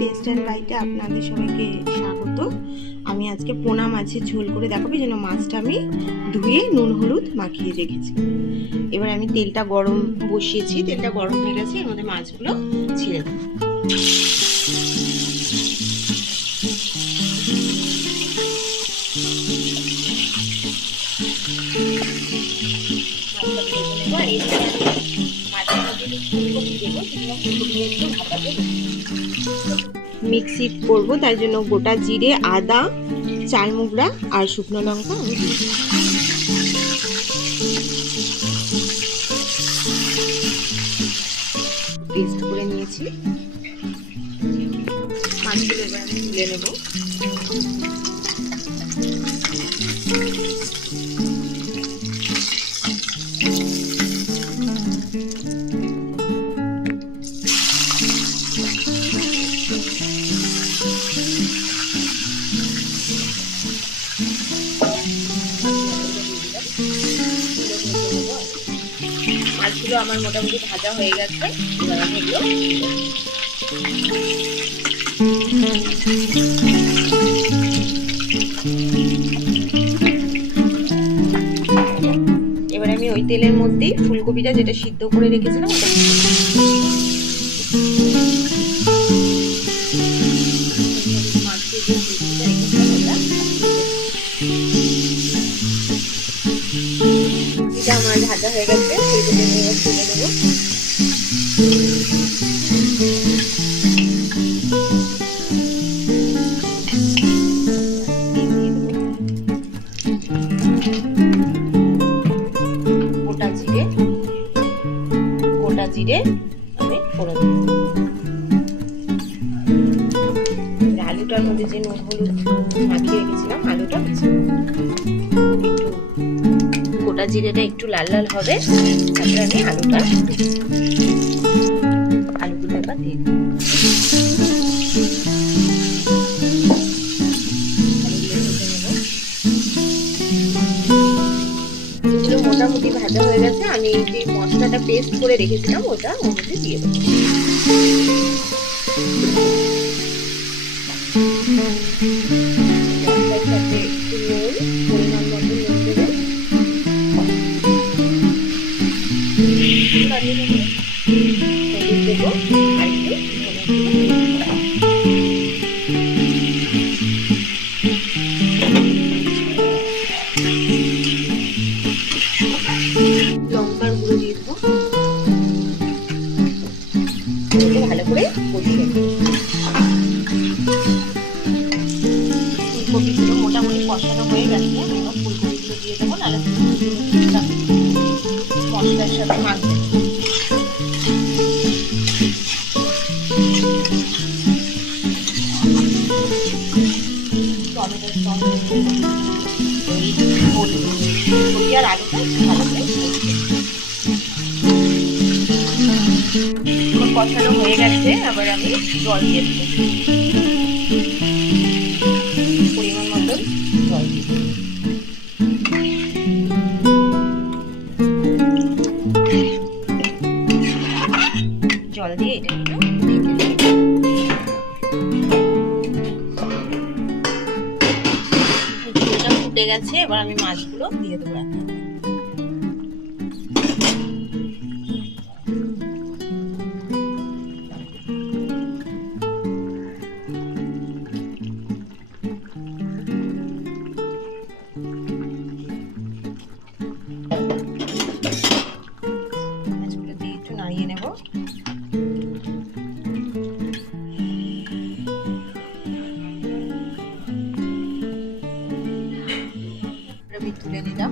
Test and বাইটে আপনাদের সবাইকে স্বাগত। আমি আজকে পোনা মাছের ঝোল করে দেখাবো। এই জন্য মাছটা আমি ধুয়ে নুন হলুদ মাখিয়ে রেখেছি। এবার আমি তেলটা গরম বসিয়েছি, তেলটা গরম হয়ে গেছে, এর মধ্যে মাছগুলো ছেড়ে দেবো। মিক্সি করবো, তাই জন্য গোটা জিরে, আদা, চালমুগড়া আর শুকনো লঙ্কা আমি পেস্ট করে নিয়েছি। মাছগুলো এবার আমি তুলে নেবো। মাছগুলো আমার মোটামুটি ভাজা হয়ে গেছে। এবার আমি এগুলো এবার আমি ওই তেলের মধ্যেই ফুলকপিটা যেটা সিদ্ধ করে রেখেছিলাম ওটা আমার ভাজা হয়ে গেছে, ফুলকপি নিয়ে তুলে নেব। গোটা জিরে আমি ফোড়ন দেব। আলুটার মধ্যে যে নুন হলুদ মাখিয়ে রেখেছিলাম আলুটা একটু গোটা জিরেটা একটু লাল লাল হবে, তারপরে আমি আলুগুলো এবার দিয়ে দেব। এগুলো মোটামুটি ভাজা হয়ে গেছে। আমি যে মশলাটা পেস্ট করে রেখেছিলাম ওটা ওর মধ্যে দিয়ে দেবো। মশলার সাথে একটু নুন, পরিমাণ মতো নুন দেবেন। দেবো আর একটু লঙ্কার গুঁড়ো দিয়ে দেবো। ভালো করে কষিয়ে ফুলকপিগুলো মোটামুটি কষানো হয়ে গেছে। এবার ফুলকপিগুলো দিয়ে দেবো, নাহলে মশলার সাথে মাখবে। টমেটোর সস ফুলকপি আর আলুটা ভালো করে কষানো হয়ে গেছে। আবার আমি জল দিয়ে দেবো, পরিমাণ মতো জল দিয়ে দেবো। জল দিয়ে এটা একটু ঢেকে দেবো। ঝোলটা ফুটে গেছে, এবার আমি মাছগুলো দিয়ে দেবো একটা। মাছগুলো দিয়ে একটু নাড়িয়ে নেব। আমি তুলে নিলাম।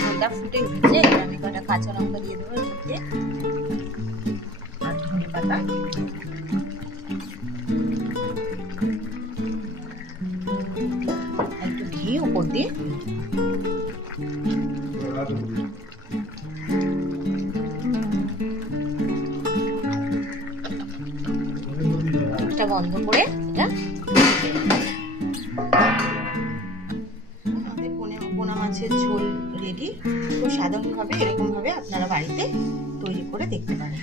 ঝোলটা ফুটে উঠেছে, এবার আমি কটা কাঁচা লঙ্কা দিয়ে দেবো এর মধ্যে আর ধনে পাতা। একটু ঘি উপর দিয়ে এটা বন্ধ করে এটা পোনা মাছের ঝোল রেডি। খুব সাধারণভাবে এরকমভাবে আপনারা বাড়িতে তৈরি করে দেখতে পারেন।